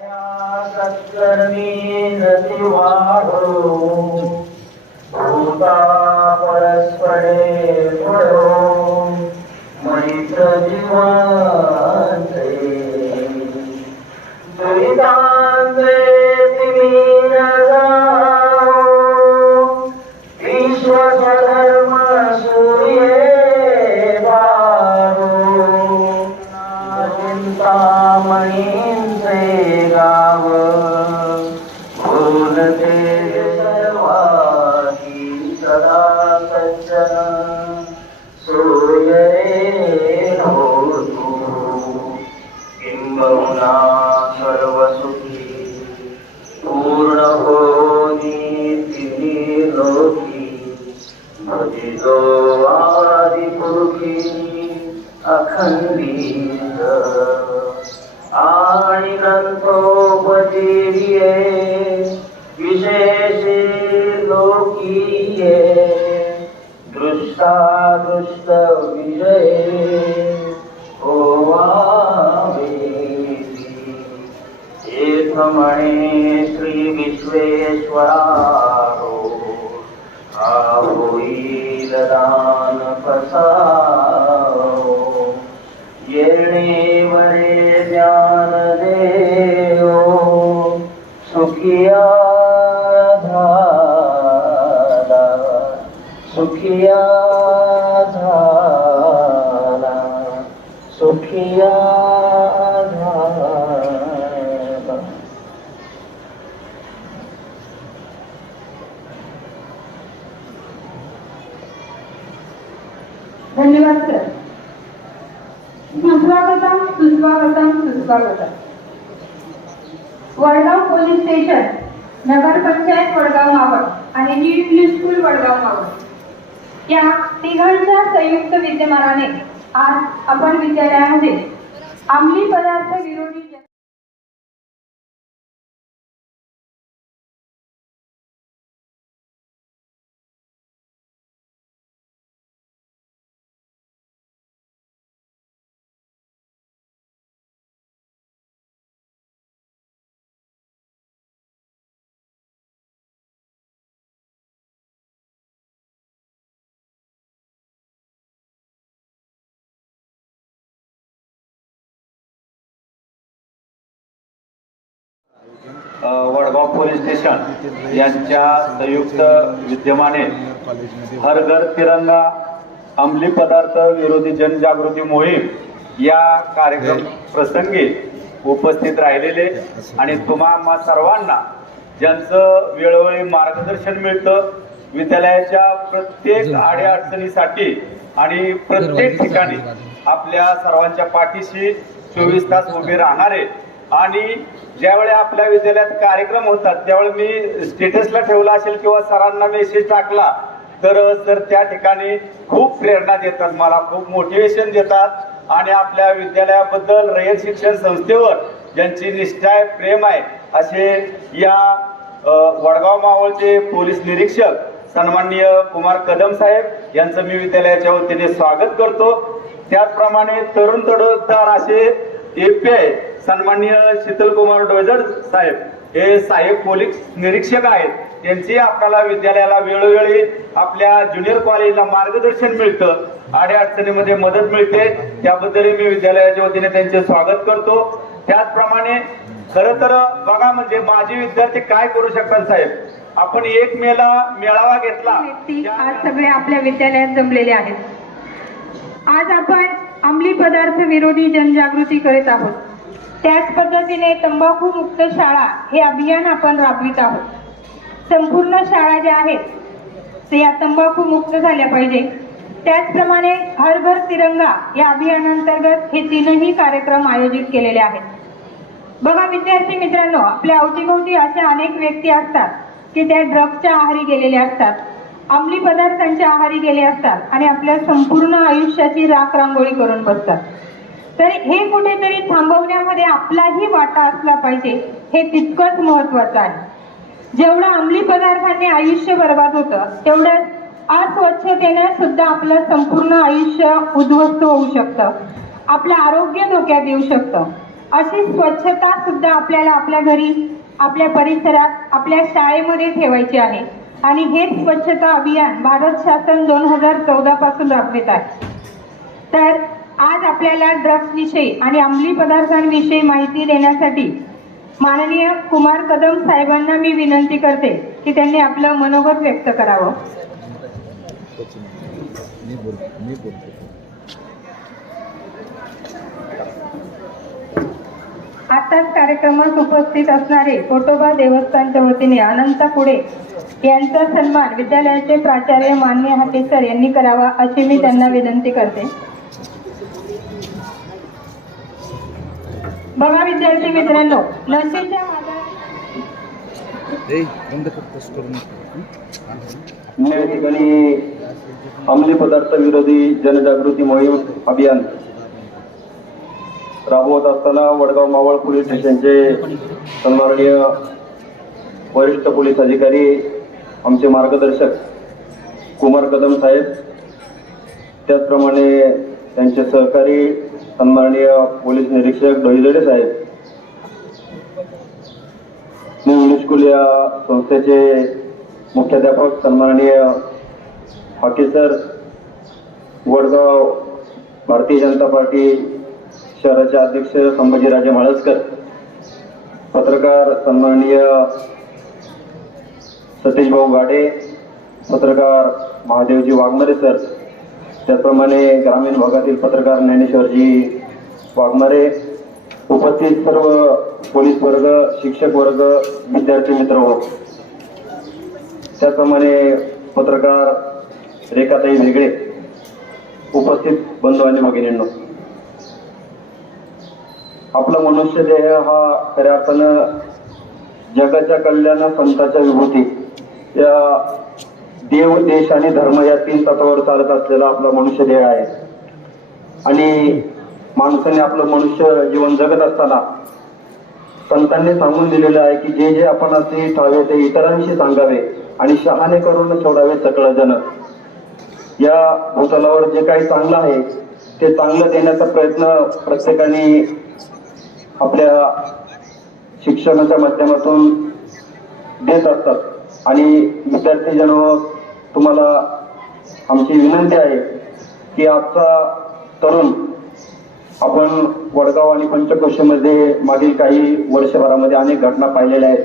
सत्कर्मी रतिवाहो भूता परस्परे परो मैत्र जीवांते दुरितांते विश्वधर्म सूर्ये बारो चिंतामणींचे गाव बोलते सर्वांगी सदा सज्जन सूर्य रे होतु किंबहुना सर्व सुखी पूर्ण होनी तिन्ही लोकी भजितो आदिपुरुषी अखंडित आणि ग्रंथोपजीविये विशेषी लोकीये दृष्टादृष्ट विजये होवावेती एक म्हणे श्री विश्वेश्वरारो हा होईल दान कसा येणे वरे ज्ञान देव सुखिया झाला सुखिया झाला सुखिया झाला. धन्यवाद सर. सुस्वागतम सुस्वागतम सुस्वागतम. वडगाव पोलीस स्टेशन, नगर पंचायत वडगाव मावळ आणि new English school Vadgaon Maval या तिघांच्या संयुक्त विद्यमानाने आज आपण विद्यालयामध्ये अंमली पदार्थ विरोधी वडगाव पोलीस स्टेशन यांच्या संयुक्त विद्यमाने हर घर तिरंगा अंमली पदार्थ विरोधी जनजागृती मोहीम या कार्यक्रम प्रसंगी उपस्थित राहिलेले आणि तुम्हा सर्वांना ज्यांचं वेळोवेळी मार्गदर्शन मिळतं विद्यालयाच्या प्रत्येक अडीअडचणीसाठी आणि प्रत्येक ठिकाणी आपल्या सर्वांच्या पाठीशी 24 तास उभे राहणारे आणि ज्यावेळी आपल्या विद्यालयात कार्यक्रम होतात त्यावेळी मी स्टेटसला ठेवला असेल किंवा सरांना मेसेज टाकला तर सर त्या ठिकाणी खूप प्रेरणा देतात, मला खूप मोटिवेशन देतात आणि आपल्या विद्यालयाबद्दल रयत शिक्षण संस्थेवर ज्यांची निष्ठा आहे प्रेम आहे असे या वडगाव मावळचे पोलीस निरीक्षक सन्माननीय कुमार कदम साहेब यांचं मी विद्यालयाच्या वतीने स्वागत करतो. त्याचप्रमाणे तरुण तडफदार असे एपीआय सन्माननीय शीतल कुमार डोजर साहेब हे सहाय्यक पोलीस निरीक्षक आहेत, त्यांची आपल्याला विद्यालयाला वेळोवेळी आपल्या ज्युनियर कॉलेजला मार्गदर्शन मिळतं, अडीअडचणीमध्ये मदत मिळते, त्याबद्दल मी विद्यालयाच्या वतीने त्यांचे स्वागत करतो. त्याचप्रमाणे खरं तर बघा म्हणजे माझे विद्यार्थी काय करू शकतात साहेब, आपण 1 मेला मेळावा घेतला, आज सगळे आपल्या विद्यालयात जमलेले आहेत. आज आपण अंमली पदार्थ विरोधी जनजागृती करीत आहोत. त्याच पद्धतीने तंबाखू मुक्त शाळा हे अभियान आपण राबवित आहोत. संपूर्ण शाळा ज्या आहेत ते या तंबाखू मुक्त झाल्या पाहिजे. त्याचप्रमाणे हर घर तिरंगा या अभियानांतर्गत हे 3ही कार्यक्रम आयोजित केलेले आहेत. बघा विद्यार्थी मित्रांनो, आपल्या अवतीभोवती अशा अनेक व्यक्ती असतात की त्या ड्रग्सच्या आहारी गेलेल्या असतात, अंमली पदार्थांच्या आहारी गेले असतात आणि आपल्या संपूर्ण आयुष्याची राख रांगोळी करून बसतात. तर हे कुठेतरी थांबवण्यामध्ये आपलाही वाटा असला पाहिजे, हे तितकंच महत्वाचं आहे. जेवढं अंमली पदार्थांनी आयुष्य बर्बाद होतं तेवढं अस्वच्छतेने सुद्धा आपलं संपूर्ण आयुष्य उद्ध्वस्त होऊ शकतं, आपलं आरोग्य धोक्यात येऊ शकतं. अशी स्वच्छता सुद्धा आपल्याला आपल्या घरी, आपल्या परिसरात, आपल्या शाळेमध्ये ठेवायची आहे. आणि हेच स्वच्छता अभियान भारत शासन 2014 पासून राबवित आहे. तर आज आपल्याला ड्रग्स विषयी आणि अंमली पदार्थांविषयी माहिती देण्यासाठी माननीय कुमार कदम साहेबांना मी विनंती करते की त्यांनी आपलं मनोगत व्यक्त करावं. आताच कार्यक्रमात उपस्थित असणारे कोटोबा देवस्थानच्या वतीने अनंत पुढे यांचा सन्मान विद्यालयाचे प्राचार्य माननीय हाके सर यांनी करावा अशी मी त्यांना विनंती करते. बघा विद्यार्थी मित्रांनो, नशेच्या या ठिकाणी अंमली पदार्थ विरोधी जनजागृती मोहीम अभियान राबवत असताना वडगाव मावळ पोलीस स्टेशनचे सन्माननीय वरिष्ठ पोलीस अधिकारी, आमचे मार्गदर्शक कुमार कदम साहेब, त्याचप्रमाणे त्यांचे सहकारी सन्माननीय पोलीस निरीक्षक डोईजडे साहेब, न्यू इंग्लिश स्कूल या संस्थेचे मुख्याध्यापक सन्माननीय हाके सर, वडगाव भारतीय जनता पार्टी शहराचे अध्यक्ष संभाजीराजे म्हाळसकर, पत्रकार सन्माननीय सतीश भाऊ गाडे, पत्रकार महादेवजी वाघमारे सर, त्याचप्रमाणे ग्रामीण भागातील पत्रकार ज्ञानेश्वरजी वाघमारे, उपस्थित सर्व पोलीस वर्ग, शिक्षक वर्ग, विद्यार्थी मित्र हो, त्याचप्रमाणे पत्रकार रेखाताई वेगळे, उपस्थित बंधू आणि भगिनींनो, आपला मनुष्य देह हा खऱ्या अर्थानं जगाच्या कल्याण, संतांच्या विभूती या देव, देश आणि धर्म या 3 तत्वावर चालत असलेला आपला मनुष्य देह आहे. आणि माणसाने आपलं मनुष्य जीवन जगत असताना संतांनी सांगून दिलेलं आहे की जे जे आपण असे ठावे ते इतरांशी सांगावे आणि शहाणे करून सोडावे सकळ जन. या भूतलावर जे काही चांगलं आहे ते चांगलं देण्याचा प्रयत्न प्रत्येकाने आपल्या शिक्षणाच्या माध्यमातून देत असतात. आणि विद्यार्थीजन, तुम्हाला आमची विनंती आहे की आजचा तरुण, आपण वडगाव आणि पंचक्रोशीमध्ये मागील काही वर्षभरामध्ये अनेक घटना पाहिलेल्या आहेत.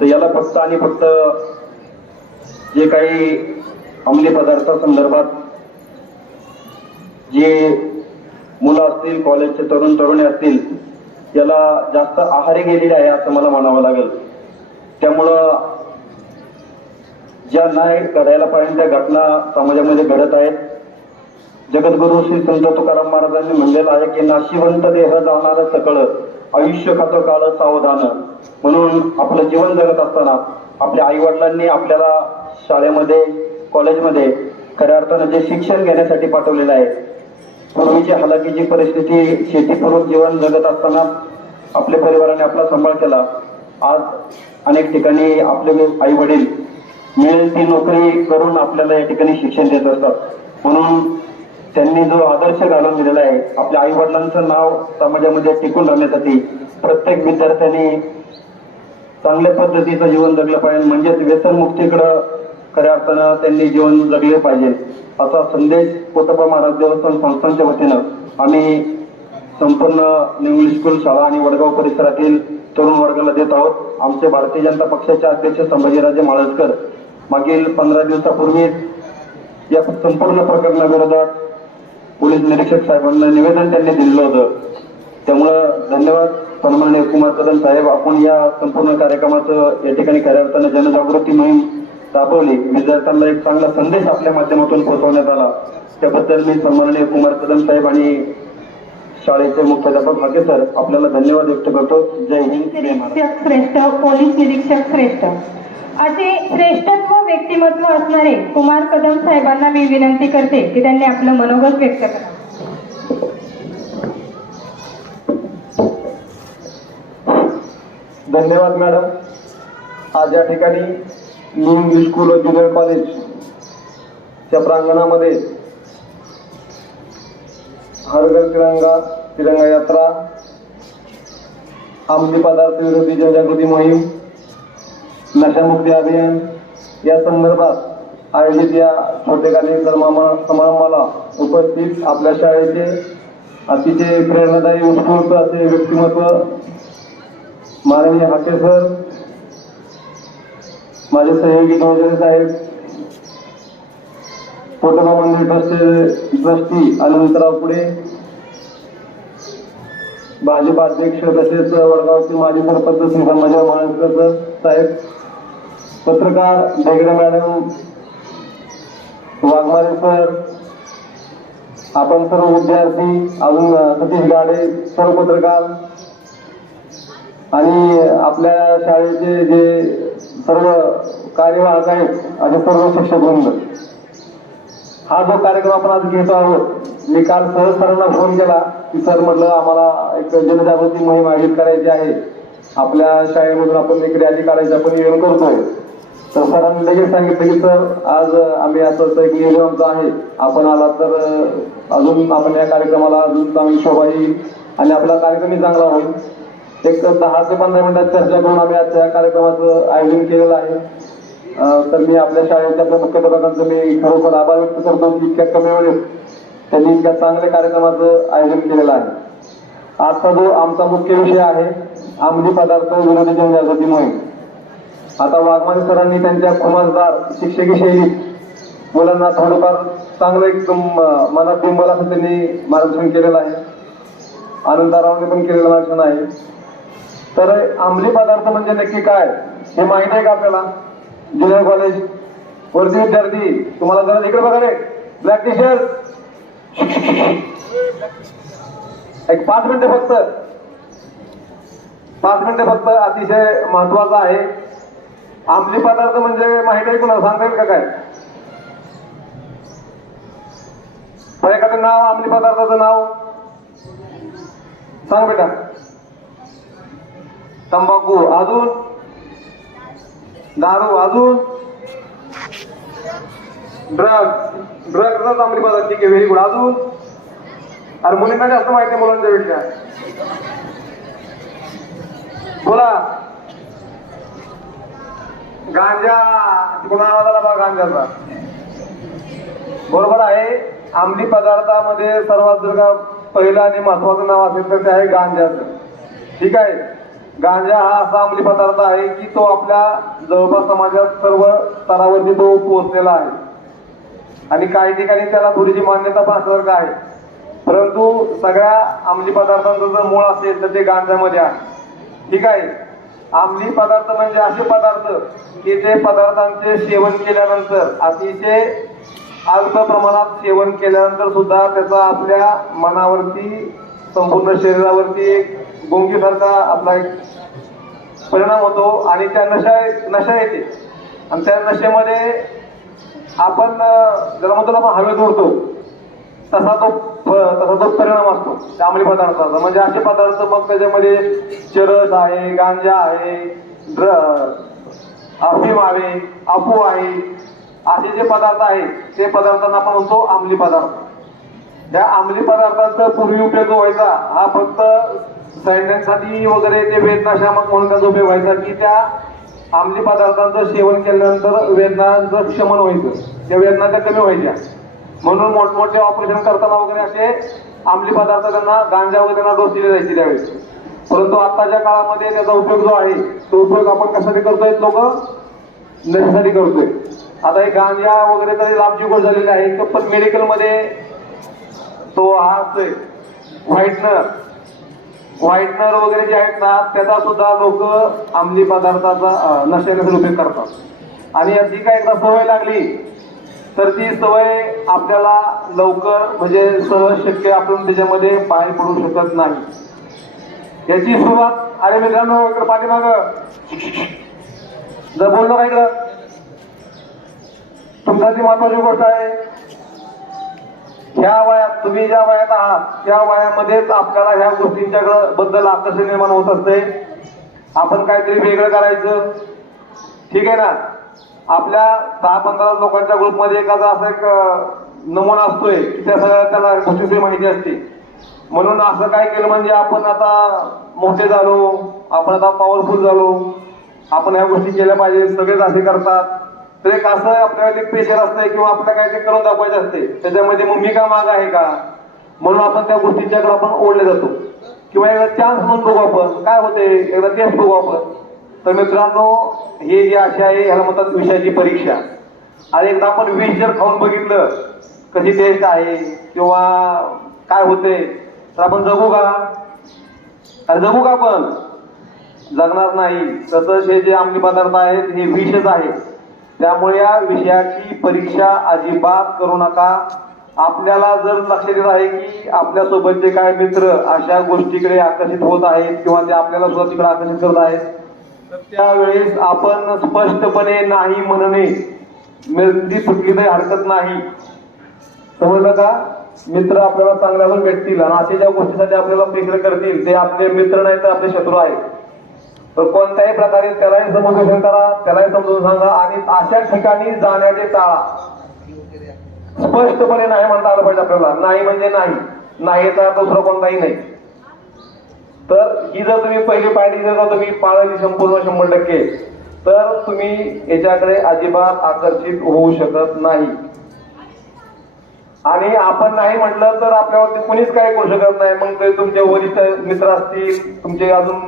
तर याला फक्त आणि फक्त जे काही अंमली पदार्थासंदर्भात जे मुलं असतील, कॉलेजचे तरुण तरुणी असतील, याला जास्त आहारी गेलेले आहे असं मला म्हणावं लागेल. त्यामुळं ज्या नाही घडायला पाहिजे त्या घटना समाजामध्ये घडत आहेत. जगद्गुरु श्री संत तुकाराम महाराजांनी म्हणलेलं आहे की नाशिवंत देह जाणार सकळ, आयुष्य खातो काळ सावधान. म्हणून आपलं जीवन जगत असताना आपल्या आई वडिलांनी आपल्याला शाळेमध्ये, कॉलेजमध्ये खऱ्या अर्थानं जे शिक्षण घेण्यासाठी पाठवलेलं आहे, पूर्वीची हालाकीची परिस्थिती, शेतीपूर्वक जीवन जगत असताना आपल्या परिवाराने आपला सांभाळ केला. आज अनेक ठिकाणी आपले आई वडील मिळेल ती नोकरी करून आपल्याला या ठिकाणी शिक्षण देत असतात. म्हणून त्यांनी जो आदर्श घालून दिलेला आहे, आपल्या आई वडिलांचं नाव समाजामध्ये टिकून राहण्यासाठी प्रत्येक विद्यार्थ्यांनी चांगल्या पद्धतीचं जीवन जगलं पाहिजे, म्हणजेच व्यसनमुक्तीकडं खऱ्या अर्थानं त्यांनी जीवन जगले पाहिजे असा संदेश कोटोबा महाराज देवस्थान संस्थांच्या वतीनं आम्ही संपूर्ण न्यू इंग्लिश स्कूल शाळा आणि वडगाव परिसरातील तरुण वर्गाला देत आहोत. आमचे भारतीय जनता पक्षाचे अध्यक्ष संभाजीराजे म्हाळसकर मागील 15 दिवसापूर्वी या संपूर्ण प्रकरणाविरोधात पोलीस निरीक्षक साहेबांना निवेदन त्यांनी दिलेलं होतं. त्यामुळं धन्यवाद सन्माननीय कुमार कदम साहेब, आपण या संपूर्ण कार्यक्रमाचं या ठिकाणी खऱ्या अर्थानं जनजागृती मोहीम राबवली, विद्यार्थ्यांना एक चांगला संदेश आपल्या माध्यमातून पोहोचवण्यात आला. त्याबद्दल मी सन्माननीय कुमार कदम साहेब आणि शाळेचे मुख्याध्यापक हाके सर आपल्याला धन्यवाद व्यक्त करतो. जय हिंद, जय महाराष्ट्र. निरीक्षक श्रेष्ठ, पोलीस निरीक्षक श्रेष्ठ असे श्रेष्ठत्व व्यक्तिमत्व असणारे कुमार कदम साहेबांना मी विनंती करते की त्यांनी आपलं मनोगत व्यक्त करावं. धन्यवाद मॅडम. आज या ठिकाणी न्यू इंग्लिश स्कूल व ज्युनियर कॉलेजच्या प्रांगणामध्ये हर घर तिरंगा, तिरंगा यात्रा अंमली पदार्थ विरोधी जनजागृती मोहीम, नशामुक्ती अभियान या संदर्भात आयोजित या छोटेखानी समारंभाला उपस्थित आपल्या शाळेचे अतिशय प्रेरणादायी उत्स्फूर्त असे व्यक्तिमत्व माननीय हाके सर, माझे सहयोगी चौधरी साहेब, फोटोबा मंदिर ट्रस्टी अनंतराव पुढे, भाजप अध्यक्ष तसेच वडगावचे माजी सरपंच श्री संभाजी महाराष्ट्र साहेब, पत्रकार डेगडे मॅडम, वाघमारे सर, आपण सर्व विद्यार्थी, अजून सतीश गाडे, सर्व पत्रकार आणि आपल्या शाळेचे जे सर्व कार्यवाहक आहेत असे सर्व शिक्षक वृंद, हा जो कार्यक्रम आपण आज घेतो आहोत, मी काल सहज सरांना फोन केला की सर म्हटलं आम्हाला एक जनजागृती मोहीम आयोजित करायची आहे, आपल्या शाळेमधून आपण एक रॅली काढायची आपण नियोजन करतोय. तर सरांनी लगेच सांगितलं की सर आज आम्ही असं एक नियोजन आमचं आहे, आपण आला तर अजून आपण या कार्यक्रमाला अजून चांगली शोभा येईल आणि आपला कार्यक्रमही चांगला होईल. एक 10 ते 15 मिनिटात चर्चा करून आम्ही आजच्या कार्यक्रमाचं आयोजन केलेलं आहे. तर मी आपल्या शाळेच्या आपल्या मुख्याध्यापकांचं मी खरोखर आभार व्यक्त करतो की इतक्या कमी वेळेत त्यांनी इतक्या चांगल्या कार्यक्रमाचं आयोजन केलेलं आहे. आजचा जो आमचा मुख्य विषय आहे अंमली पदार्थ विरोधी जनजागृती मोहीम. आता वाघमारे सरांनी त्यांच्या खुमासदार शिक्षकी शैलीत मुलांना थोडंफार चांगलं एक मनात बिंबल असं त्यांनी मार्गदर्शन केलेलं आहे. आनंदरावने पण केलेलं मार्गदर्शन आहे. तर अंमली पदार्थ म्हणजे नक्की काय हे माहिती आहे का आपल्याला? ज्युनियर कॉलेज वरती विद्यार्थी तुम्हाला जरा इकडे बघा रे, ब्लॅक टी शर्ट, एक 5 मिनिटं फक्त, 5 मिनिटं फक्त, अतिशय महत्वाचं आहे. अंमली पदार्थ म्हणजे माहिती आहे कुणाला सांगता येईल का काय? पण एखादं नाव अंमली पदार्थाचं नाव सांग बेटा. तंबाखू, अजून दारू, अजून ड्रग्स अंमली पदार्थ. ठीक आहे, व्हेरी गुड. अजून अरे मुलींना जास्त माहिती आहे मुलांच्या पेक्षा. बोला. गांजा, कोणा आवाज आला बघा गांजाचा. बरोबर आहे. अंमली पदार्थामध्ये सर्वात जर का पहिलं आणि महत्वाचं नाव असेल तर ते आहे गांजाचं. ठीक आहे. गांजा हा असा अंमली पदार्थ आहे की तो आपल्या जवळपास समाजात सर्व स्तरावरती तो पोहोचलेला आहे आणि काही ठिकाणी त्याला थोडीशी मान्यता पण असल्यासारखं आहे. परंतु सगळ्या अंमली पदार्थांचं जर मूळ असेल तर ते गांजामध्ये आहे. ठीक आहे. अंमली पदार्थ म्हणजे असे पदार्थ की जे पदार्थांचे सेवन केल्यानंतर अतिशय अल्प प्रमाणात सेवन केल्यानंतर सुद्धा त्याचा आपल्या मनावरती संपूर्ण शरीरावरती एक गुंगीसारखा आपला एक परिणाम होतो आणि त्या नशा येते आणि त्या नशेमध्ये आपण ज्याला म्हणतो आपण हवेत उडतो तसा तो परिणाम असतो त्या अंमली पदार्थाचा. म्हणजे असे पदार्थ मग त्याच्यामध्ये चरस आहे, गांजा आहे, अफीम आहे, अफू आहे, असे जे पदार्थ आहेत ते पदार्थांना आपण म्हणतो अंमली पदार्थ. त्या अंमली पदार्थांचा पूर्वी उपयोग व्हायचा हा फक्त सैन्यांसाठी वगैरे ते वेदनाशामक म्हणून त्याचा उपयोग व्हायचा की त्या अंमली पदार्थांचं सेवन केल्यानंतर वेदनांचं शमन व्हायचं, त्या वेदना त्या कमी व्हायच्या म्हणून मोठमोठे ऑपरेशन करताना वगैरे असे अंमली पदार्थ त्यांना गांजा वगैरे त्यांना डोस दिले जायचे त्यावेळेस. परंतु आताच्या काळामध्ये त्याचा उपयोग जो आहे तो उपयोग आपण कशासाठी करतोय? लोक नशेसाठी करतोय. आता हे गांजा वगैरे तरी लांबची गोष्ट झालेली आहे पण मेडिकलमध्ये तो हा असतोय व्हाईटनर वगैरे जे आहेत ना त्याचा सुद्धा लोक अंमली पदार्थाचा नशेसाठी उपयोग करतात आणि याची काय एकदा सवय लागली तर ती सवय आपल्याला लवकर म्हणजे सहज शक्य आपण त्याच्यामध्ये बाहेर पडू शकत नाही. याची सुरुवात, अरे मित्रांनो इकडे पाठीमाग जर बोललो का इकडं, तुमच्याची महत्वाची गोष्ट आहे ह्या वयात तुम्ही ज्या वयात आहात त्या वयामध्येच आपल्याला ह्या गोष्टींच्या बद्दल आकर्षण निर्माण होत असते. आपण काहीतरी वेगळं करायचं. ठीक आहे ना. आपल्या 10-15 लोकांच्या ग्रुपमध्ये एखादा असा एक नमुना असतोय की त्या सगळ्या त्याला गोष्टीची माहिती असते. म्हणून असं काय केलं म्हणजे आपण आता मोठे झालो, आपण आता पॉवरफुल झालो, आपण ह्या गोष्टी केल्या पाहिजे, सगळेच असे करतात, तर एक असं आपल्याला एक प्रेशर असतंय किंवा आपल्याला काय ते करून दाखवायचे असते, त्याच्यामध्ये मग मी का माग आहे का, म्हणून आपण त्या गोष्टींच्याकडे आपण ओढले जातो. किंवा एकदा चान्स म्हणून बघू आपण काय होते, एकदा टेस्ट बघू आपण. तर मित्रांनो, हे जे असे आहे ह्याला म्हणतात विषयाची परीक्षा. आणि एकदा आपण विष जर खाऊन बघितलं कशी टेस्ट आहे किंवा काय होते, तर आपण जगू का? अरे जगू का? आपण जगणार नाही. तसंच हे जे अंमली पदार्थ आहेत हे विषच आहे. त्यामुळे या विषयाची परीक्षा अजिबात करू नका. आपल्याला जर लक्षात येत आहे की आपल्यासोबतचे काय मित्र अशा गोष्टीकडे आकर्षित होत आहेत किंवा ते आपल्याला सुद्धा तिकडे आकर्षित करत आहेत, तर त्यावेळेस आपण स्पष्टपणे नाही म्हणणे, मेलडी सुटली तरी हरकत नाही. समजलं का? मित्र आपल्याला चांगल्या पण भेटतील आणि अशा ज्या गोष्टीसाठी आपल्याला प्रेशर करतील ते आपले मित्र नाही तर आपले शत्रू आहेत. तर कोणत्याही प्रकारे त्यालाही समुपदेशन करा, त्यालाही समजून सांगा आणि अशा ठिकाणी जाण्याचे टाळा. स्पष्टपणे नाही म्हणता आलं पाहिजे आपल्याला. नाही म्हणजे नाही, नाहीचा दुसरा कोणताही नाही. तर ही जर तुम्ही पहिली पायरी जर तुम्ही पाळली संपूर्ण 100%, तर तुम्ही याच्याकडे अजिबात आकर्षित होऊ शकत नाही. आणि आपण नाही म्हटलं तर आपल्यावरती कुणीच काय करू शकत नाही. मग ते तुमचे वरिष्ठ मित्र असतील, तुमचे अजून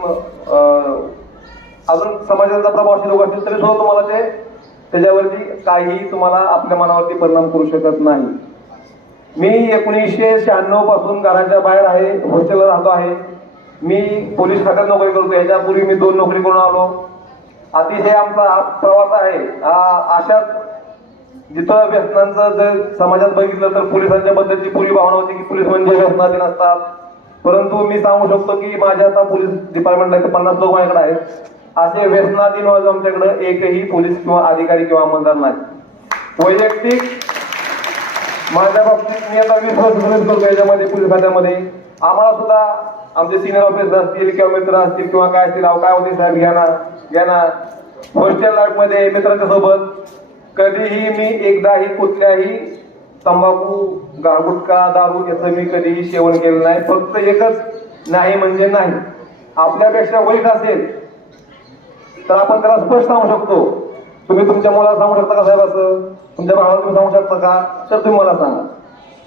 समाजाचा प्रभावशाली लोक असतील तरी सुद्धा तुम्हाला ते त्याच्यावरती काही तुम्हाला आपल्या मनावरती परिणाम करू शकत नाही. मी 1996 पासून घराच्या बाहेर आहे, हॉस्टेलला राहतो आहे. मी पोलीस खात्यात नोकरी करतो. ह्याच्यापूर्वी मी 2 नोकरी करून आलो. अतिशय आमचा हा प्रवास आहे. अशाच जिथं व्यसनांचं जर समाजात बघितलं तर पोलिसांच्या बद्दलची पूर्वी भावना होती की पोलीस म्हणजे व्यसनाधीन असतात. परंतु मी सांगू शकतो की माझ्या आता पोलीस डिपार्टमेंटला 50 लोक माझ्याकडे आहेत. असे व्यसनाधीन आमच्याकडे एकही पोलीस किंवा अधिकारी किंवा अंमलदार नाही. वैयक्तिक माझ्या बाबतीत मी आता 20 वर्ष सर्व्हिस करतो याच्यामध्ये पोलीस खात्यामध्ये. आम्हाला सुद्धा आमचे सिनियर ऑफिसर असतील किंवा मित्र असतील किंवा काय असतील, काय होते साहेब घ्या ना. हॉस्टेल लाईफ मध्ये मित्रांच्या सोबत कधीही मी एकदाही कुठल्याही तंबाखू, गुटखा, दारू याचं मी कधीही सेवन केलं नाही. फक्त एकच नाही म्हणजे नाही. आपल्यापेक्षा वाईट असेल तर आपण त्याला स्पष्ट सांगू शकतो. तुम्ही तुमच्या मुलाला सांगू शकता का साहेब असं, तुमच्या भावाला तुम्ही सांगू शकता का, तर तुम्ही मला सांगा.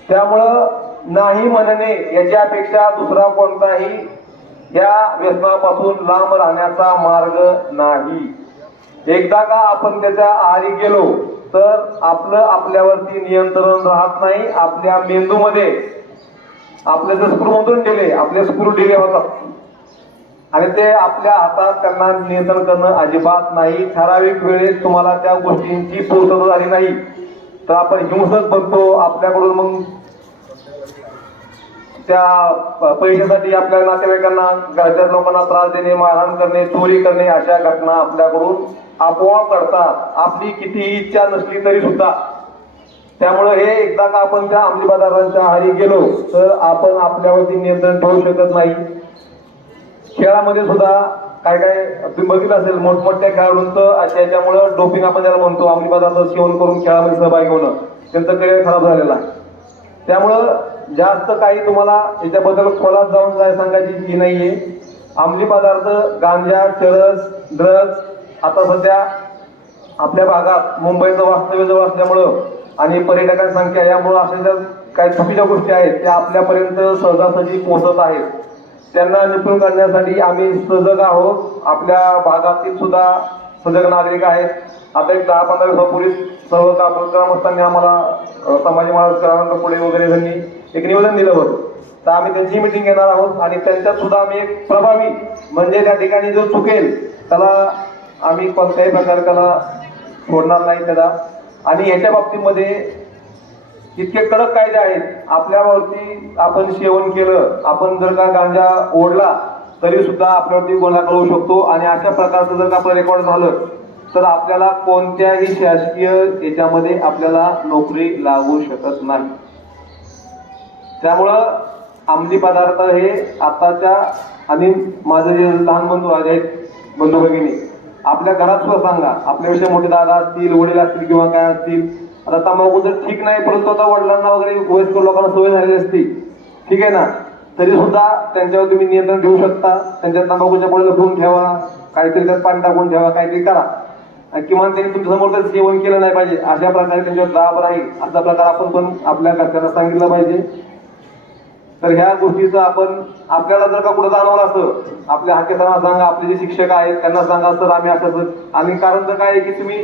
त्यामुळं नाही म्हणणे याच्यापेक्षा दुसरा कोणताही या व्यसनापासून लांब राहण्याचा मार्ग नाही. एकदा का आपण त्याच्या आहारी गेलो तर आपलं आपल्यावरती नियंत्रण राहत नाही. आपल्या मेंदूमध्ये आपले जे स्क्रूमधून दिले, आपले स्क्रू दिले होतात आणि ते आपल्या हातात त्यांना नियंत्रण करणं अजिबात नाही. ठराविक वेळेत तुम्हाला त्या गोष्टींची पूर्तता झाली नाही तर आपण हिंसक बनतो. आपल्याकडून मग त्या पैशासाठी आपल्या नातेवाईकांना, घरच्या लोकांना त्रास देणे, मारहाण करणे, चोरी करणे अशा घटना आपल्याकडून आपोआप घडतात. आपली कितीही इच्छा नसली तरी सुद्धा. त्यामुळे हे एकदा का आपण त्या अंमली पदार्थांच्या आहारी गेलो तर आपण आपल्यावरती नियंत्रण ठेवू शकत नाही. खेळामध्ये सुद्धा काय तुम्ही बघितलं असेल, मोठमोठ्या खेळाडूंचं याच्यामुळं डोपिंग आपण त्याला म्हणतो, अंमली पदार्थ सेवन करून खेळामध्ये सहभागी होणं, त्यांचं करिअर खराब झालेलं आहे. त्यामुळं जास्त काही तुम्हाला याच्याबद्दल खोलात जाऊन काय सांगायची ही नाहीये. अंमली पदार्थ, गांजा, चरस, ड्रग्ज आता सध्या आपल्या भागात मुंबईचं वास्तव्य जवळ असल्यामुळं आणि पर्यटकांची संख्या यामुळं अशा ज्या काही चुकीच्या गोष्टी आहेत त्या आपल्यापर्यंत सहजासहजी पोहोचत आहेत. त्यांना निपुण करण्यासाठी आम्ही सजग आहोत. आपल्या भागातील सुद्धा सजग नागरिक आहेत. आता एक 10-15 दिवसापूर्वी सर्व ग्रामस्थांनी आम्हाला संभाजी महाराज पुढे वगैरे त्यांनी एक निवेदन दिलं होतं. तर आम्ही त्यांची मिटिंग घेणार आहोत आणि त्यांच्यात सुद्धा आम्ही एक प्रभावी म्हणजे त्या ठिकाणी जो चुकेल त्याला आम्ही कोणत्याही प्रकारे त्याला सोडणार नाही त्याला. आणि याच्या बाबतीमध्ये इतके कडक कायदे आहेत. आपल्यावरती आपण सेवन केलं, आपण जर का गांजा ओढला तरी सुद्धा आपल्यावरती गुन्हा कळवू शकतो. आणि अशा प्रकारचं जर का आपलं रेकॉर्ड झालं तर आपल्याला कोणत्याही शासकीय याच्यामध्ये आपल्याला नोकरी लागू शकत नाही. त्यामुळं अंमली पदार्थ हे आताच्या आणि माझे जे लहान बंधू आहेत, बंधू भगिनी, आपल्या घरात सुद्धा सांगा. आपल्यापेक्षा मोठे दादा असतील, वडील असतील किंवा काय असतील. आता तंबाखू तर ठीक नाही, परंतु आता वडिलांना वगैरे वयस्कर लोकांना सवय झालेली असते, ठीक आहे ना. तरी सुद्धा त्यांच्यावर तुम्ही नियंत्रण ठेवू शकता. त्यांच्या तंबाखूच्या पुढे लपवून ठेवा, काहीतरी त्यात पाणी टाकून ठेवा, काहीतरी करा. आणि किमान त्यांनी तुमच्या समोर तर सेवन केलं नाही पाहिजे, अशा प्रकारे त्यांच्यावर दाब राहील असा प्रकार आपण पण आपल्या घरच्यांना सांगितलं पाहिजे. तर ह्या गोष्टीचं आपण आपल्याला जर का कुठं जाणवलं असं, आपल्या हाकेसांना सांगा, आपले जे शिक्षक आहेत त्यांना सांगा, सर आम्ही असं. आणि कारण तर काय आहे की तुम्ही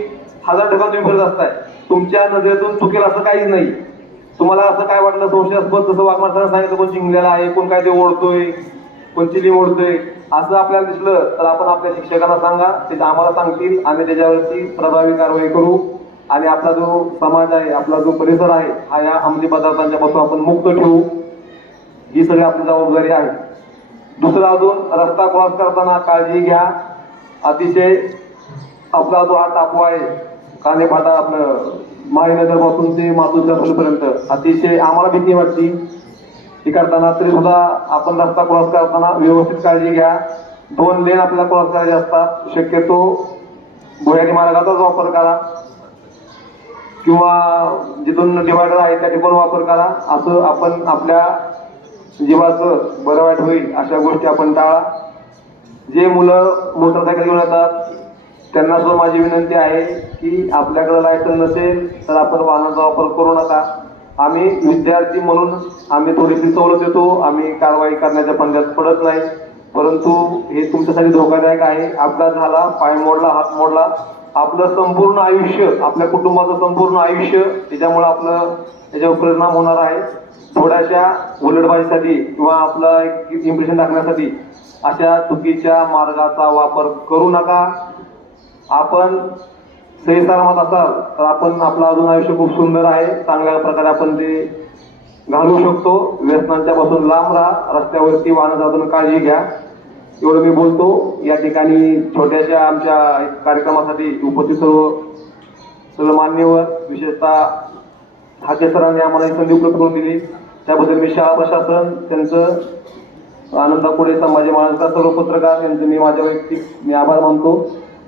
1000 ठिकाणी तुम्ही फिरत असताय, तुमच्या नजरेतून चुकेल असं काहीच नाही. तुम्हाला असं काय वाटलं संशयास्पद, जसं वाघमारसांना सांगितलं कोण चिंगलेला आहे, कोण काय ते ओढतोय, कोण चिली ओढतोय, असं आपल्याला दिसलं तर आपण आपल्या शिक्षकांना सांगा, ते आम्हाला सांगतील, आम्ही त्याच्यावरती प्रभावी कारवाई करू. आणि आपला जो समाज आहे, आपला जो परिसर आहे, हा या अंमली पदार्थांच्या पासून आपण मुक्त ठेवू. ही सगळी आपली जबाबदारी आहे. दुसरं अजून, रस्ता क्रॉस करताना काळजी घ्या. अतिशय आपला जो हा टापू आहे कांदेफाटा, आपलं माळीनगर पासून ते मातूरच्या पर्यंत, अतिशय आम्हाला भीती वाटते ही करताना. तरी सुद्धा आपण रस्ता क्रॉस करताना व्यवस्थित काळजी घ्या. 2 लेन आपल्याला क्रॉस करायचे असतात. शक्यतो भुयारी मार्गाचाच वापर करा किंवा जिथून डिवायडर आहे त्या ठिकाणी वापर करा. असं आपण आपल्या जीवाचं बरं वाईट होईल अशा गोष्टी आपण टाळा. जे मुलं मोटरसायकल घेऊन येतात त्यांना सुद्धा माझी विनंती आहे की आपल्याकडे लायसन नसेल तर आपण वाहनाचा वापर करू नका. आम्ही विद्यार्थी म्हणून आम्ही थोडीशी सवलत देतो, आम्ही कारवाई करण्याच्या पंजात पडत नाही, परंतु हे तुमच्यासाठी धोकादायक आहे. अपघात झाला, पाय मोडला, हात मोडला, आपलं संपूर्ण आयुष्य, आपल्या कुटुंबाचं संपूर्ण आयुष्य त्याच्यावर परिणाम होणार आहे. थोड्याशा उलटबाजीसाठी किंवा आपलं एक इम्प्रेशन टाकण्यासाठी अशा चुकीच्या मार्गाचा वापर करू नका. आपण सही सलामत असाल तर आपण आपलं अजून आयुष्य खूप सुंदर आहे, चांगल्या प्रकारे आपण ते घालवू शकतो. व्यसनांच्या पासून लांब राहा, रस्त्यावरती वाहन जाताना काळजी घ्या. एवढं मी बोलतो. या ठिकाणी छोट्याशा आमच्या कार्यक्रमासाठी उपस्थित सर्व मान्यवर, विशेषतः हाके सरांनी आम्हाला ही संधी उपलब्ध करून दिली, त्याबद्दल मी शाळा प्रशासन, त्यांचं आनंदा पुढे, संभाजी महाराष्ट्र, सर्व पत्रकार यांचे मी माझ्या वैयक्तिक मी आभार मानतो.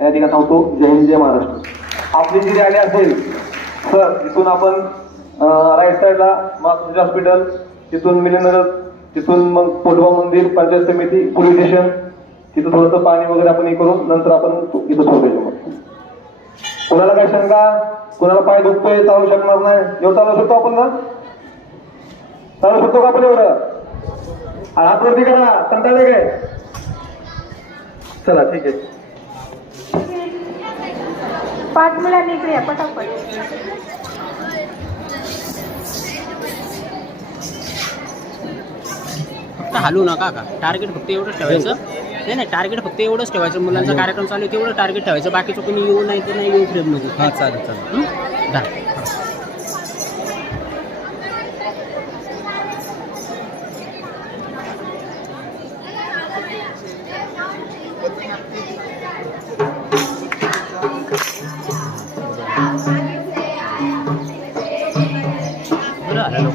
या ठिकाणी सांगतो जय हिंद, जय महाराष्ट्र. आपली जी रॅली असेल सर, इथून आपण राईट साईडला मातृ हॉस्पिटल, तिथून मिलनगर, तिथून मग पोटवा मंदिर, पंचायत समिती, पोलीस स्टेशन, तिथं थोडंसं पाणी वगैरे आपण हे करून नंतर आपण इथं सोडायचं. मग कोणाला काय शंका, कोणाला पाय दुखतोय, चालू शकणार नाही, एवढं चालू शकतो आपण ना, चालू शकतो का आपण एवढं? हातवरती करा, कंटाळे काय? चला ठीक आहे. 5 मुलांनी इकडे या पटापट. फक्त हलू नका का, टार्गेट फक्त एवढंच ठेवायचं. नाही, टार्गेट फक्त एवढंच ठेवायचं. मुलांचा कार्यक्रम चालू आहे तेवढं टार्गेट ठेवायचं, बाकीचं कोणी येऊ नाही तर नाही येऊ, फ्रेम नको. हां चालेल. बरं आलं लोक.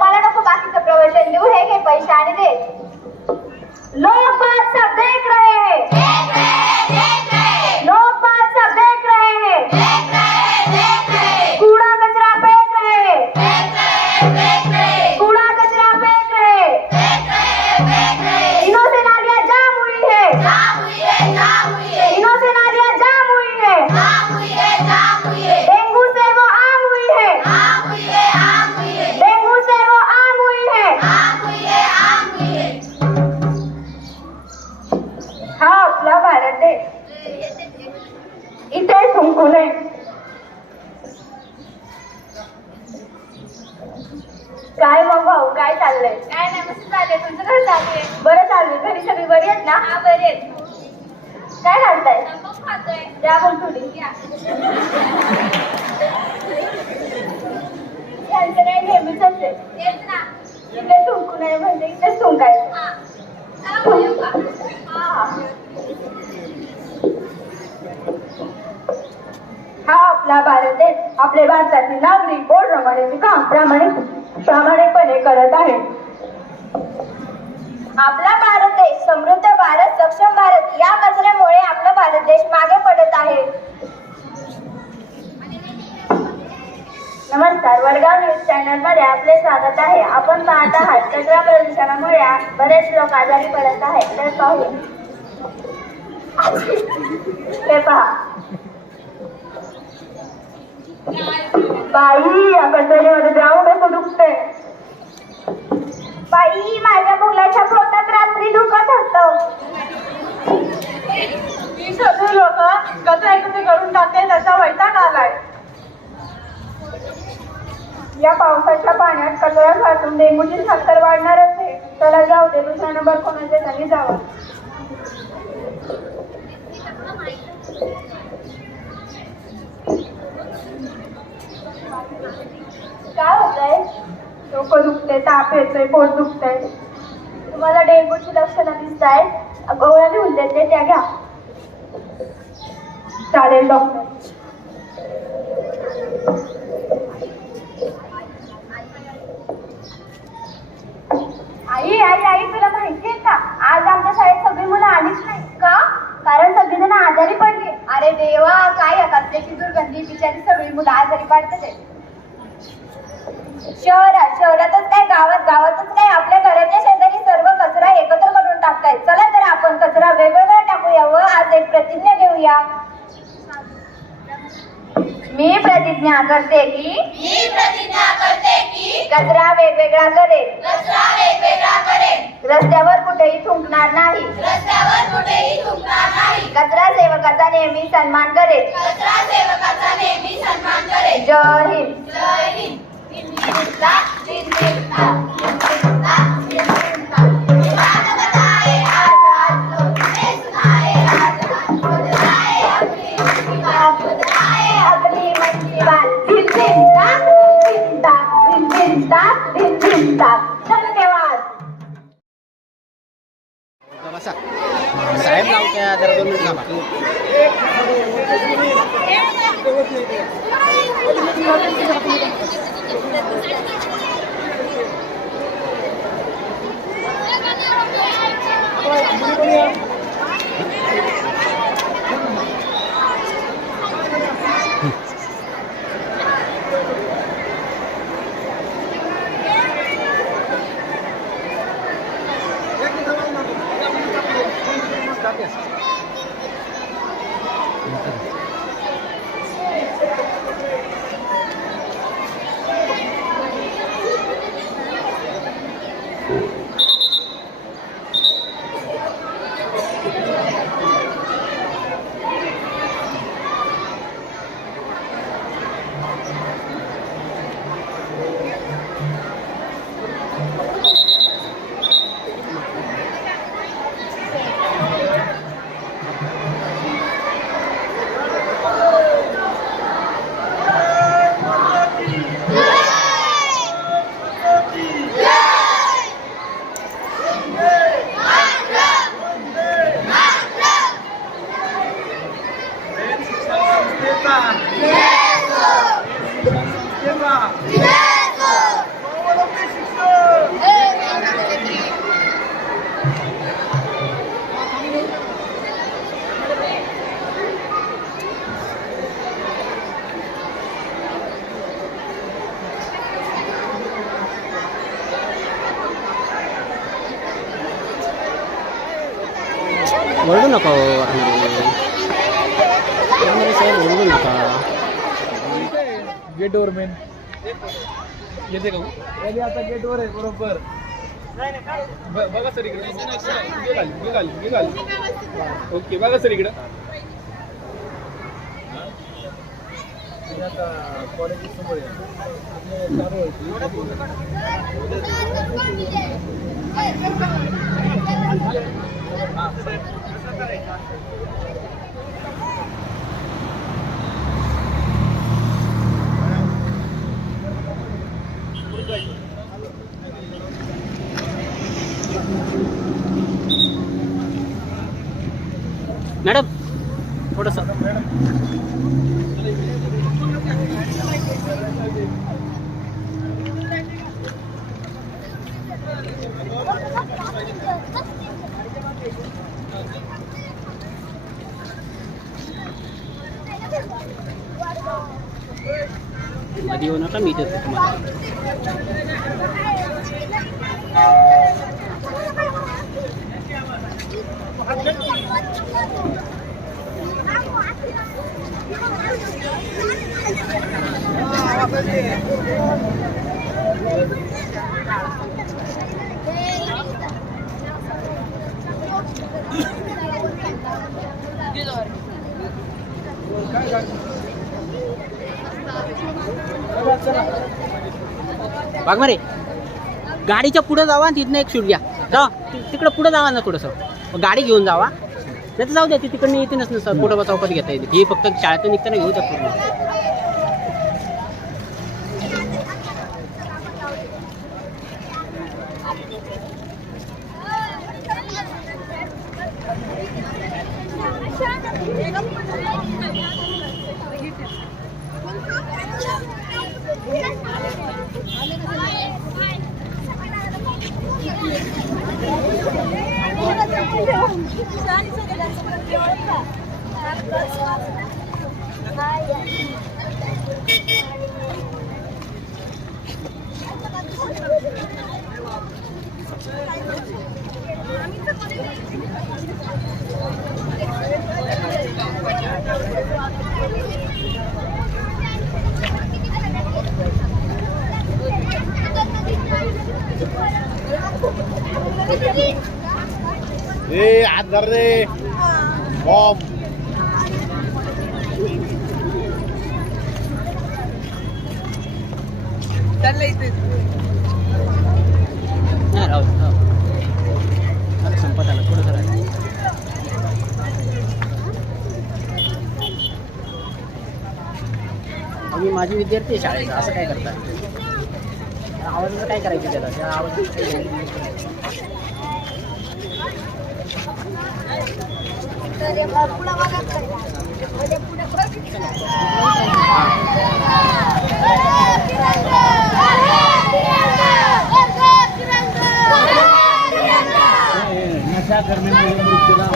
मला नको बाकीचं प्रवचन देऊ, हे घे पैसे आणि दे. लोग बात सब देख रहे हैं, लोग बात सब देख रहे हैं, कूड़ा कचरा फेंक रहे हैं, कूड़ा कचरा फेंक रहे हैं. इनों से नालियां जाम हुई है, इनों से नालियां जाम हुई है. डेंगू से वो आम हुई है, डेंगू से वो आम हुई है. भाऊ काय चाललंय? काय नाही मस्त चाललंय. तुमचं कसं चाललंय? बरं चाललंय. घरी सगळी बरी आहेत ना? हा बरी आहेत. काय घालताय? खातोय. द्या मग थोडी. त्यांचं काय नेहमीच असते. तेच ना. इकडे थुंकू नये म्हणजे इथेच थुंकायचं. हा आपला भारत देश. आपले भारतातील नागरिक बोर्ड रमाण्याचे काम प्रामाणिकपणे करत आहे. आपला भारत देश समृद्ध भारत, सक्षम भारत या कचऱ्यामुळे आपला भारत देश मागे पडत आहे. नमस्कार, वडगाव न्यूज चॅनल मध्ये आपले स्वागत आहे. आपण पाहत आहात कचरा प्रदूषणामुळे बरेच लोक आजारी पडत आहेत. तर पाहू. ते पहा. बाई, या कचऱ्यामध्ये जाऊन कसं दुखते. बाई, माझ्या मुलाच्या पोटात रात्री दुखत होतं. ही सगळी लोक कचरा एकत्र करून टाकते त्याचा वैताग आलाय. या पावसाच्या पाण्यात कचरा साचून डेंग्यूची साथ तर वाढणारच आहे. चला जाऊ दे, दुसरा नंबर कोणाच्या घरी जावं. काय होतंय? डोकं दुखतंय, ताप येतोय, पोट दुखतंय. तुम्हाला डेंग्यूची लक्षणं दिसतायत? गोळ्या लिहून देते, त्या घ्या. चालेल डॉक्टर. आई आई आई, तुला माहितीये का आज आमच्या शाळेत सगळी मुलं आलीच नाही. का? कारण सगळीजण आजारी पडली. अरे देवा, काय या कचऱ्याची दुर्गंधी, बिचारी सगळी मुलं आजारी पडतात. शहरातच काय, गावातच काय, आपल्या घराच्या शेजारी सर्व कचरा एकत्र करून टाकतायत. चला तर आपण कचरा वेगवेगळा टाकूया व आज एक प्रतिज्ञा घेऊया. मी प्रतिज्ञा करते की कचरा वेगवेगळा करेल. रस्त्यावर कुठेही थुंकणार नाही. कचरा सेवकाचा नेहमी सन्मान करेल. जय हिंद. धन्यवाद. साहेब लावत्या जरा 2 मिनिट थांबा. ओरडू नका साहेब, ओरडू नका. गेटवर मेन येते का? आता गेटवर आहे बरोबर. बघा सर इकडे. ओके, बघा सर इकडं. आता कॉलेज समोर चालू मॅडम थोडंसं मध्ये येऊ नका, मी देतो तुम्हाला. वाघमारे गाडीच्या पुढे जावा आणि तिथनं एक शूट घ्या. जा तिकडं पुढे जावा ना थोडंसं, गाडी घेऊन जावा. नाही तर जाऊ द्या, ती तिकडनं येते नसतं, पुढं चौकात घेता येते. ही फक्त शाळेतून निघताना घेऊ द्या पूर्ण. हात धर रे बॉम्ब. नाही राहू दे, आता संपत आला थोडं जरा. आम्ही माझी विद्यार्थी आहे शाळेत, असं काय करतात? आवाजाचं काय करायचं त्याला? त्या आवाज नशा करने में मृत्यूला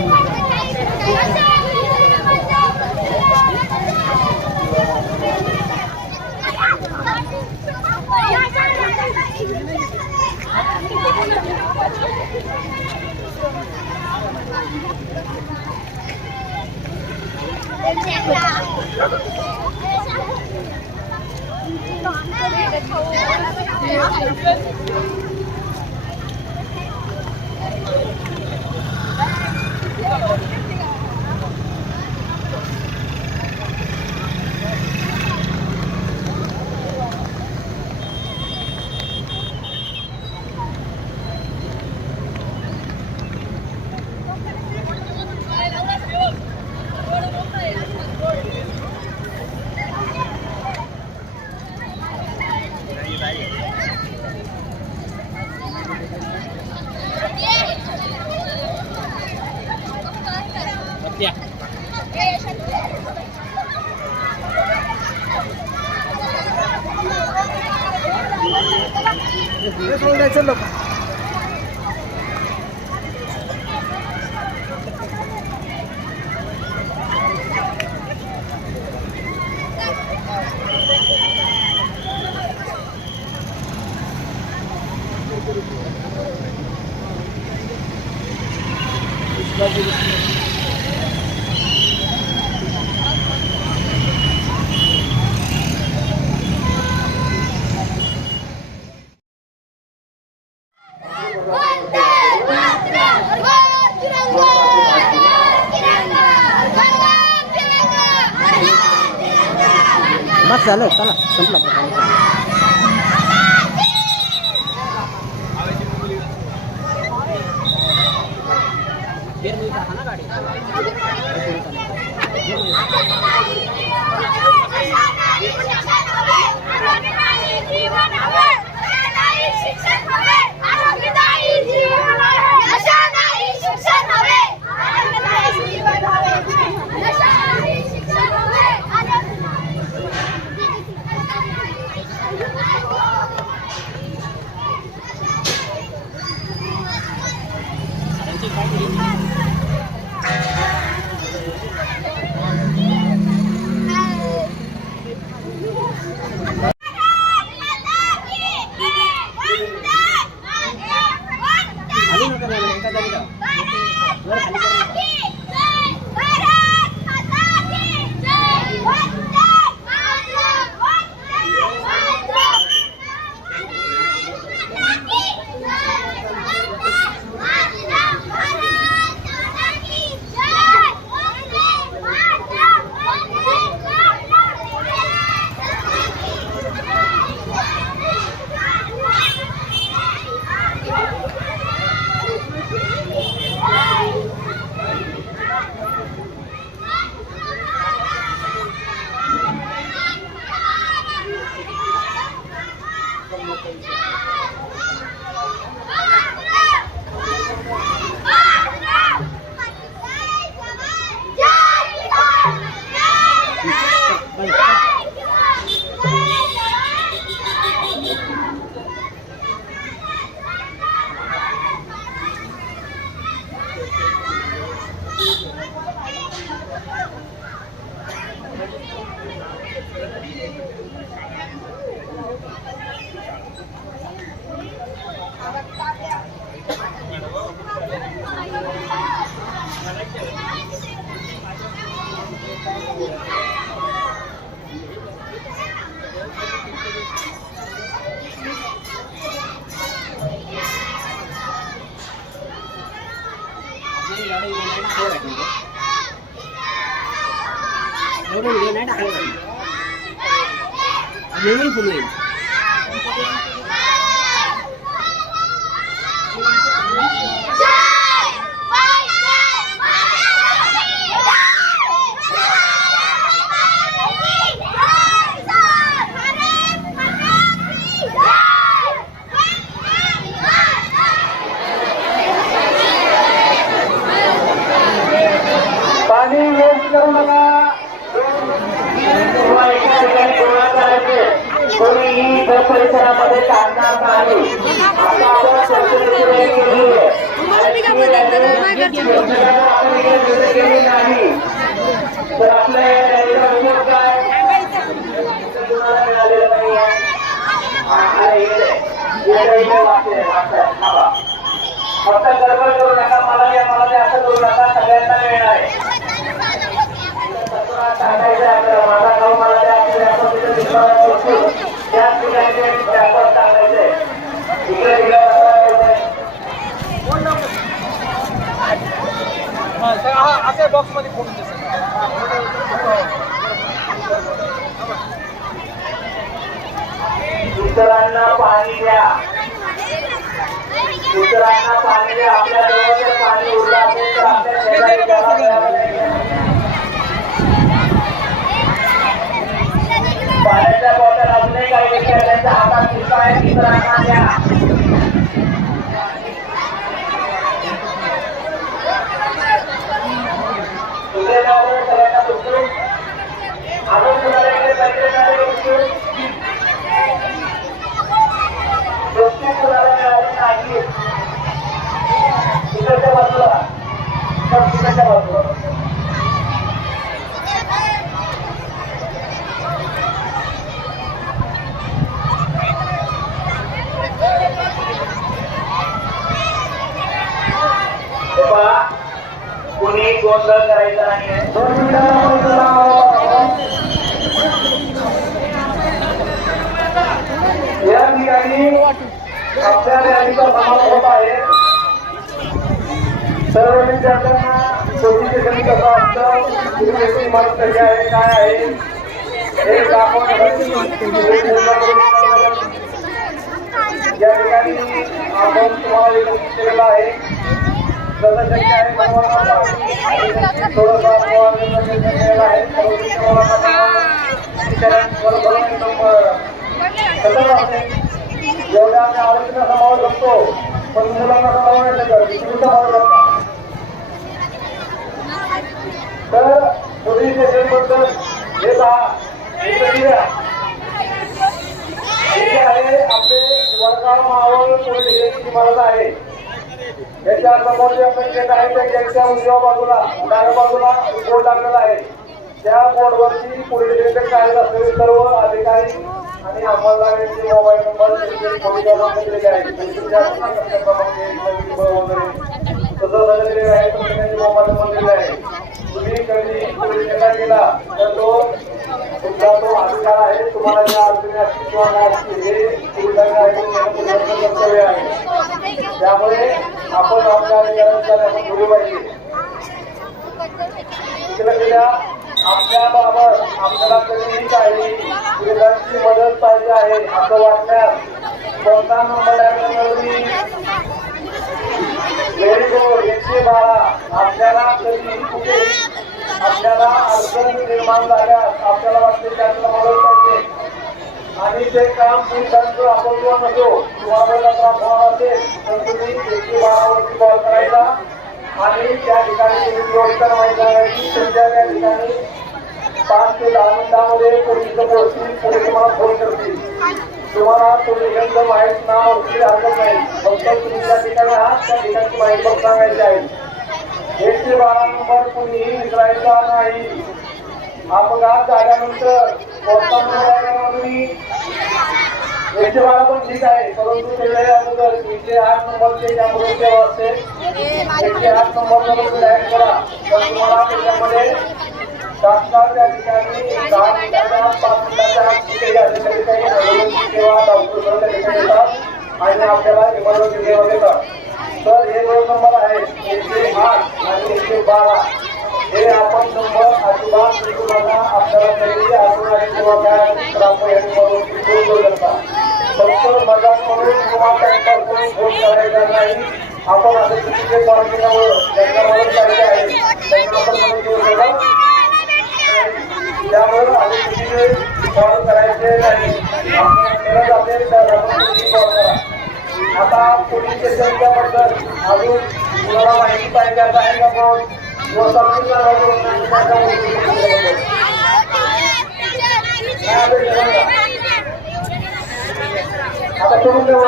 बस झालं, चला संपला प्रकार. एवढे व्हिडिओ नाही टाकले पाहिजे. नेहमी फुल होईल. पाणी वेस्ट करू नका. किंवा एका ठिकाणी गोळा करायचे. कोणीही इतर परिसरामध्ये टाकणार नाही. आता आपण चर्चेची वेळ केली आहे. केली नाही तर आपल्या याचा उपयोग काय मिळालेलं नाही आहे. फक्त गडबड करू नका. मला द्या असं करू नका. सगळ्यांना वेळ आहे. टाकायचं आपल्याला. माझा खाऊ मला द्या आपण तिथे विश्वास करतो. त्याच ठिकाणी ते बॅकवर्ड टाकायचंय. इकडे तिकडे असे बॉक्स मध्ये फोडून दे. इतरांना पाणी द्या. इतरांना पाणी द्या. आपल्या जवळ जर पाणी उरलं असेल तर आपल्या शेजारी द्यावं लागेल. पाण्याच्या बॉटल अजूनही काही विद्यार्थ्यांच्या हातात दिसत आहेत. इतरांना द्या. तुझे नाव सगळ्यांना उचलून अजून कुणाला इकडे पैसे मिळाले उचलून गोष्टी कुणाला मिळाली नाही. तिकडच्या बाजूला सब तिकडच्या बाजूला कोणी गोंधळ करायचा नाही. या ठिकाणी आपल्या रॅलीचा समावेश होत आहे. सर्व विद्यार्थ्यांना सोलिसिटेशन कसं असतं, इमारत कशी आहे, काय आहे हे दाखवण्यासाठी या ठिकाणी आपण तुम्हाला विनंती केलेला आहे. जसं शक्य आहे थोडंफार केलेला आहे. जेवढ्या आम्ही आरोग्याचा समावेश असतो पण मुलांना समावेश तर पोलीस स्टेशनबद्दल हे पहा आहे आपले वडगाव मावळ पोलीस स्टेशनची इमारत आहे. याच्या समोर जे आपण गेट आहे त्या गेटच्या उजव्या बाजूला डाव्या बाजूला बोर्ड लागलेला आहे. त्या बोर्डवरती पोलीस स्टेशन कार्यरत असलेले सर्व अधिकारी आणि अंमलदारांचे मोबाईल नंबर दिलेले आहेत. वगैरे आहे मोबाईल नंबर दिलेला आहे. तुम्ही कधी पोलीस स्टेशनला गेला तर तुमचा तो अधिकार आहे. तुम्हाला ज्या अडचणी असतील किंवा काय असतील हे पोलिसांना ऐकून घेणं पोलिसांचं कर्तव्य आहे. त्यामुळे आपण आपल्या अधिकारानुसार आपण बोलू पाहिजे. आपल्याबाबत आपल्याला कधीही काही पोलिसांची मदत पाहिजे आहे असं वाटल्यास कोणता नंबर व्हेरी गुड 112. आपल्याला कधी कुठे आपल्याला अडचण निर्माण झाल्यास आपल्याला वाटते की आपल्याला मदत पाहिजे आणि ते काम पोलिसांचं आपण किंवा नसो तुम्हाला त्रास होणार असेल तर तुम्ही 112 वरती कॉल करायचा आणि त्या ठिकाणी तुम्ही व्यवस्था माहिती करायची. तुमच्या त्या ठिकाणी 5 ते 10 मिनिटांमध्ये पोलीस पोहोचतील. पोलीस तुम्हाला फोन करतील. तुम्हाला पोलिसांचं माहीत नाव असली हरकत नाही. फक्त तुम्ही ज्या ठिकाणी आहात त्या ठिकाणची माहिती फक्त सांगायची आहे. 112 नंबर कुणीही विसरायचा नाही. अपघात झाल्यानंतर कोणता नंबर तुम्ही 112 पण ठीक आहे परंतु त्याच्या अगोदर 108 नंबरचे त्यामध्ये सेवा असते. 108 नंबरला तुम्ही डायल करा तर तुम्हाला त्याच्यामध्ये तात्काळ त्या ठिकाणी 10 मिनिटाच्या 5 मिनिटाच्या सेवा डॉक्टर त्या ठिकाणी येतात आणि आपल्याला इमर्जन्सी सेवा देतात. तर हे 2 नंबर आहेत 108 आणि 112. हे आपण नंबर अजिबात विसरू नका. आपल्याला कधीही आठवण आली किंवा काय तर आपण या नंबरवरती फोन करू शकता. फक्त मजाक म्हणून किंवा टाइमपास म्हणून फोन करायचा नाही. आपण आता चुकीचे कॉल केल्यामुळं त्यांना मदत करायची आहे त्यांना आपण मदत करू शकत. त्यामुळे आधी चुकीचे कॉल करायचे नाही. आपल्याला गरज असेल तर आपण चुकीचे कॉल करा. आता पोलीस स्टेशनच्या बद्दल अजून तुम्हाला माहिती पाहिजे आता आहे का कोण आता सोडून देऊ.